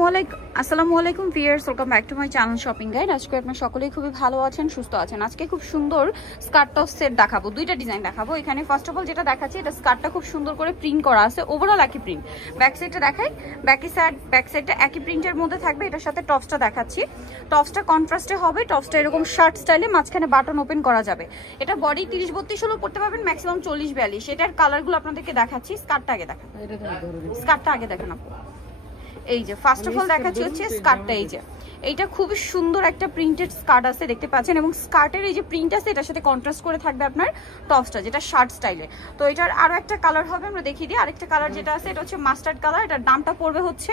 আসসালামু আলাইকুম viewers, welcome back to my channel shopping guide. আজকে আপনারা সকলেই খুবই ভালো আছেন, সুস্থ আছেন। আজকে খুব সুন্দর স্কার্ট টপ সেট দেখাবো, দুইটা ডিজাইন দেখাবো। এখানে ফার্স্ট অফ অল যেটা দেখাচ্ছি, এটা স্কার্টটা খুব সুন্দর করে প্রিন্ট করা আছে, ওভারঅল একই প্রিন্ট। ব্যাক সাইডটা দেখাই, ব্যাক সাইডটা একই প্রিন্টের মধ্যে থাকবে। এটার সাথে টপসটা দেখাচ্ছি, টপসটা কন্ট্রাস্টে হবে। টপসটা এরকম শার্ট স্টাইলে, মাঝখানে বাটন ওপেন করা যাবে। এটা বডি 30-32 হলেও পড়তে পারবেন, ম্যাক্সিমাম 40-42। এটার কালারগুলো আপনাদেরকে দেখাচ্ছি। স্কার্টটা আগে দেখান, স্কার্টটা আগে দেখান আপু। এই যে ফার্স্ট অফ অল দেখাচ্ছি হচ্ছে স্কার্টটা। এই যে এইটা খুবই সুন্দর একটা প্রিন্টেড স্কার্ট আছে, দেখতে পাচ্ছেন। এবং স্কার্টের এই যে প্রিন্ট আছে, এটার সাথে কন্ট্রাস্ট করে থাকবে আপনার টপসটা, যেটা শার্ট স্টাইলে। তো এটার আরো একটা কালার হবে, আমরা দেখিয়ে দিই। আরেকটা কালার যেটা আছে, এটা হচ্ছে মাস্টার্ড কালার। এটার দামটা পড়বে হচ্ছে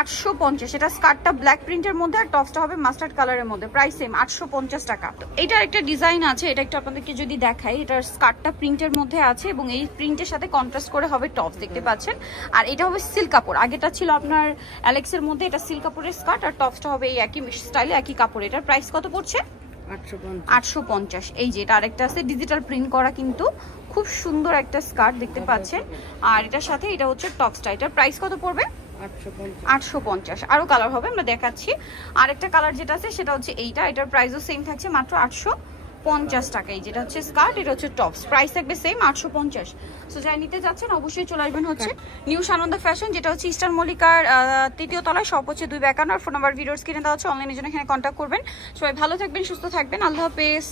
850। এটা স্কার্টটা ব্ল্যাক প্রিন্টের মধ্যে, আর টপসটা হবে মাস্টার্ড কালারের মধ্যে। প্রাইস সেম 850 টাকা। তো এটার একটা ডিজাইন আছে, এটা একটু আপনাদেরকে যদি দেখাই। এটার স্কার্টটা প্রিন্টের মধ্যে আছে এবং এই প্রিন্টের সাথে কন্ট্রাস্ট করে হবে টপস, দেখতে পাচ্ছেন। আর এটা হবে সিল্ক কাপড়। আগেটা ছিল আপনার অ্যালেক্সের মধ্যে, এটা সিল্ক কাপড়ের স্কার্ট, আর টপসটা হবে এই একই স্টাইলে, একই কাপড়। এটার প্রাইস কত পড়ছে? 850। এই যে এটা আরেকটা আছে ডিজিটাল প্রিন্ট করা, কিন্তু খুব সুন্দর একটা স্কার্ট, দেখতে পাচ্ছেন। আর এটার সাথে এটা হচ্ছে টপসটা। এটার প্রাইস কত পড়বে? 850। আরো কালার হবে, আমরা দেখাচ্ছি। আরেকটা কালার যেটা আছে সেটা হচ্ছে এইটা। এটার প্রাইসও সেম থাকছে, মাত্র 850 টাকা। এই যেটা হচ্ছে স্কার্ট, এটা হচ্ছে টপস, প্রাইস থাকবে সেম 850। সো যাই নিতে যাচ্ছেন অবশ্যই চলে আসবেন হচ্ছে নিউ সানন্দা ফ্যাশন, যেটা হচ্ছে ইস্টার্ন মল্লিকার 3য় তলায়, শপ হচ্ছে 252। ফোন নাম্বার ভিডিওস কিনে দেওয়া হচ্ছে, অনলাইনের জন্য এখানে কন্ট্যাক্ট করবেন। সবাই ভালো থাকবেন, সুস্থ থাকবেন, আল্লাহ হাফেজ।